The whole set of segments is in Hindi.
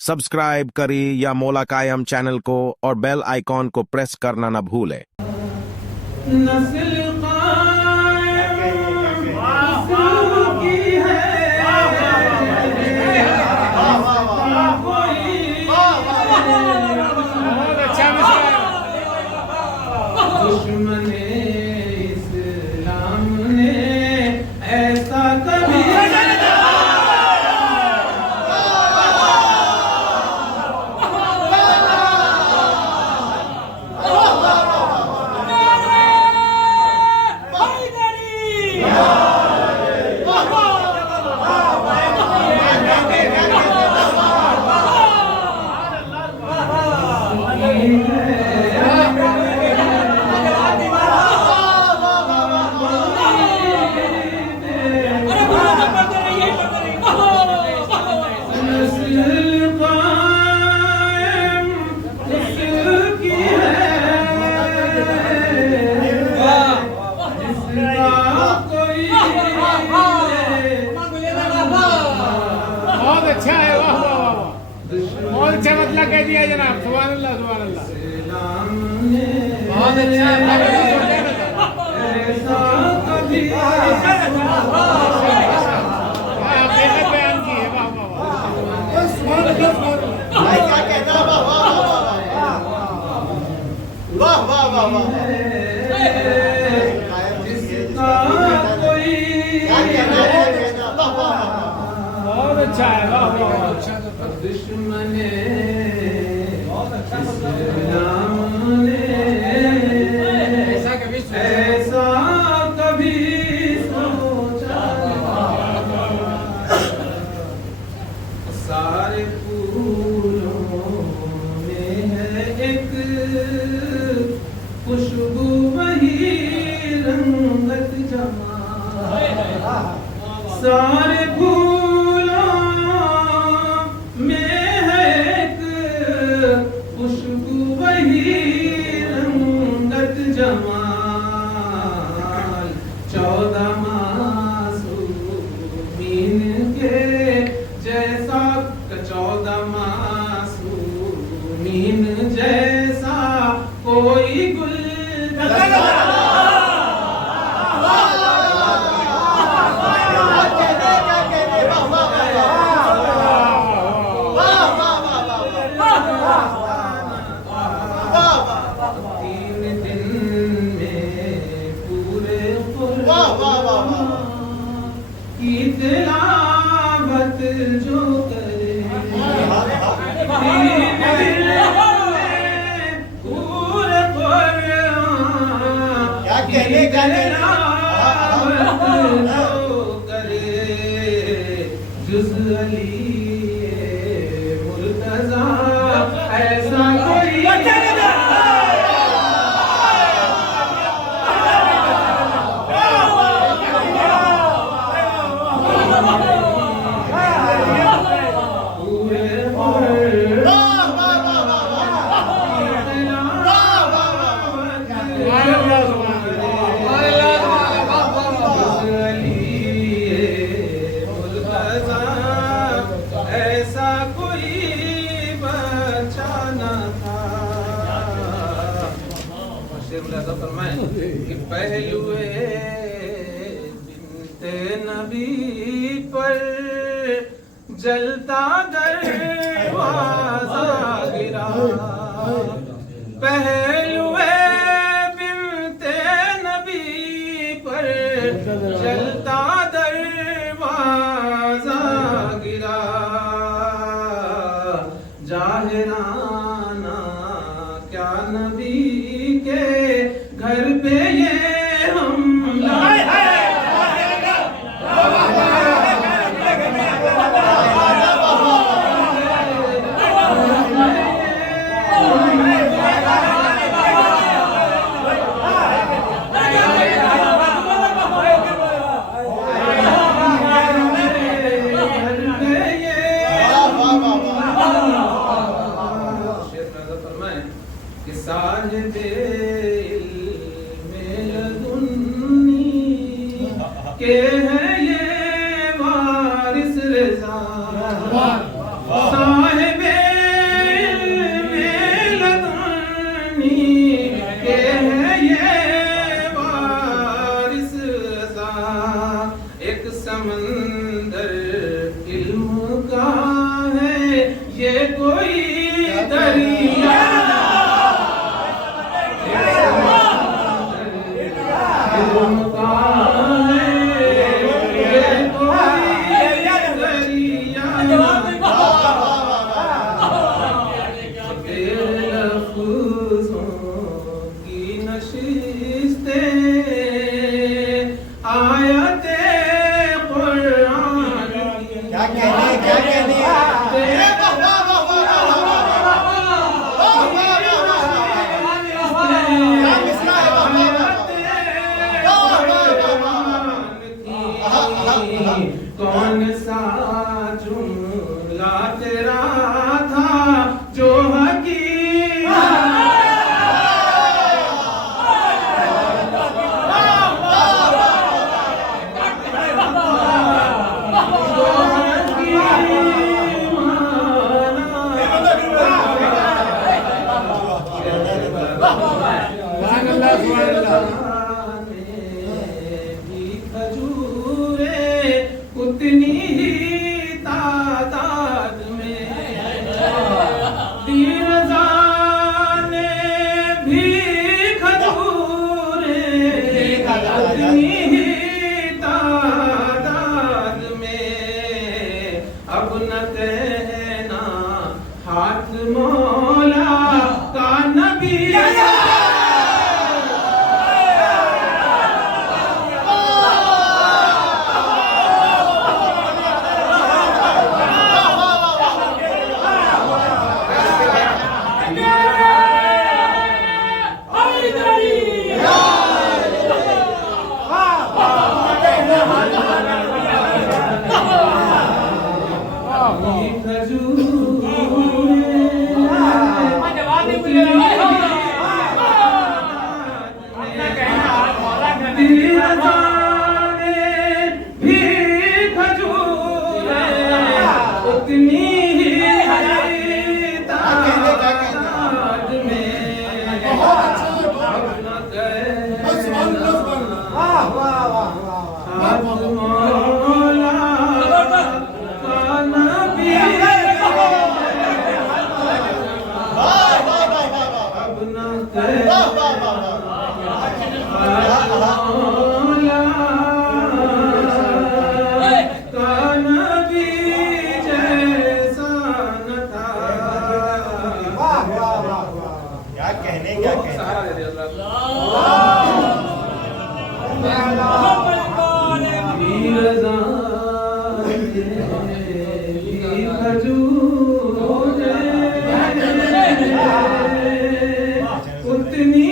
सब्सक्राइब करें या मौला कायम चैनल को और बेल आइकॉन को प्रेस करना न भूलें। अच्छा है, वाह वाह वाह, बहुत अच्छा मतलब कह दिया जनाब। सुभान अल्लाह, सुभान अल्लाह, बहुत अच्छा हकीकत बयान की है। वाह वाह वाह वाह वाह वाह, बहुत अच्छा है। वाह वाह, दुश्मने ऐसा कभी सोचा, सारे फूलों में है एक खुशबू, वही रंगत जमा। सारे जमाल 14 मासूमीन के जैसा, 14 मासूमीन जैसा कोई गुल तिलावत जो करे, पूरे क्या कहने का जो करे, जुज़ अली मुर्तज़ा ऐसा कोई ऐसा कोई बचा न था। कि पहलुए बिन्ते नबी पर जलता दरवाजा गिरा। पहलुए बिन्ते नबी पर जलता दरवाजा गिरा। जाहिराना क्या नबी के घर पे ये हमला, साहिबे इल्मे लदुन्नी के है ये वारिस रज़ा। साहिबे दरिया कौन सा जुमला तेरा था जो उतनी ही तादाद में दीरजाने भी खजूरे उतनी ही तादाद में अब न कहना हाथ मौला का नबी उतनी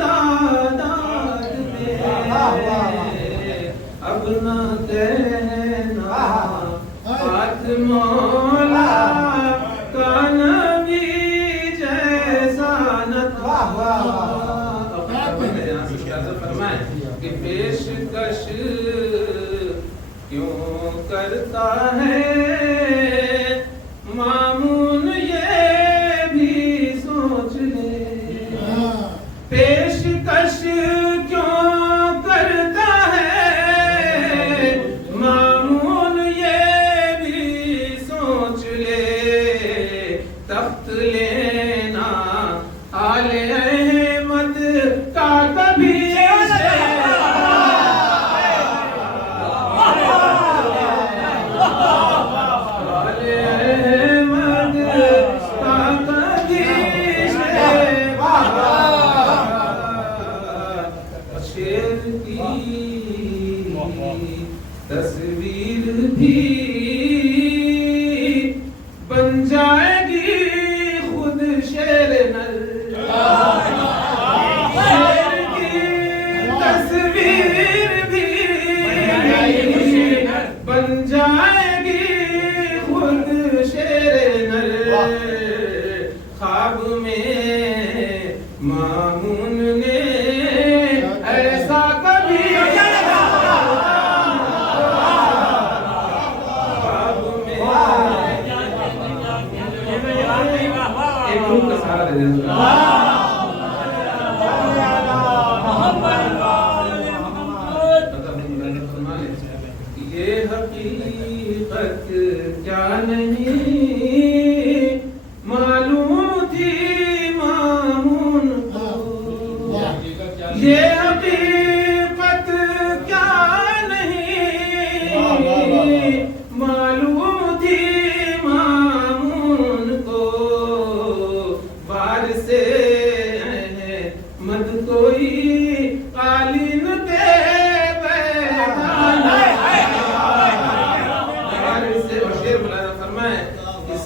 तादाद में अब न कहना हाथ मौला का नबी जैसा न था। फरमाए कि पेशकश क्यों करता है मामून ये भी सोच ले पेशकश क्यों करता है मामून ये भी सोच ले तख्त लेना आले अहमद का कभी तस्वीर भी बन जाएगी खुद शेर नर शेर की तस्वीर भी बन जाएगी खुद शेर नर ख्वाब में मामून ने ऐसा कभी का सहारा दे देना ये हकीकत क्या नहीं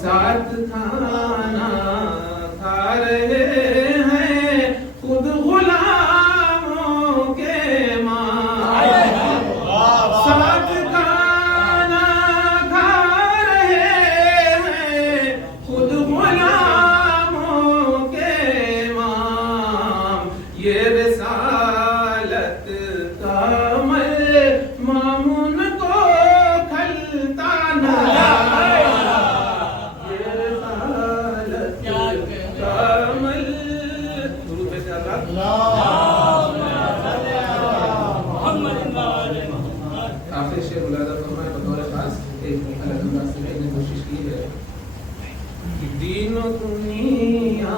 साथ खाना खा रहे हैं खुद गुलामों के मां साथ खाना खा रहे हैं खुद गुलामों के मां ये रिसालत का अमल मामून को खलता न ये रिसालत का अमल दुरूद पे आखिर शेर मुलादा फरमाए बतौर खास एक अलग अंदाज से मैंने कोशिश की है कि दीन दुनिया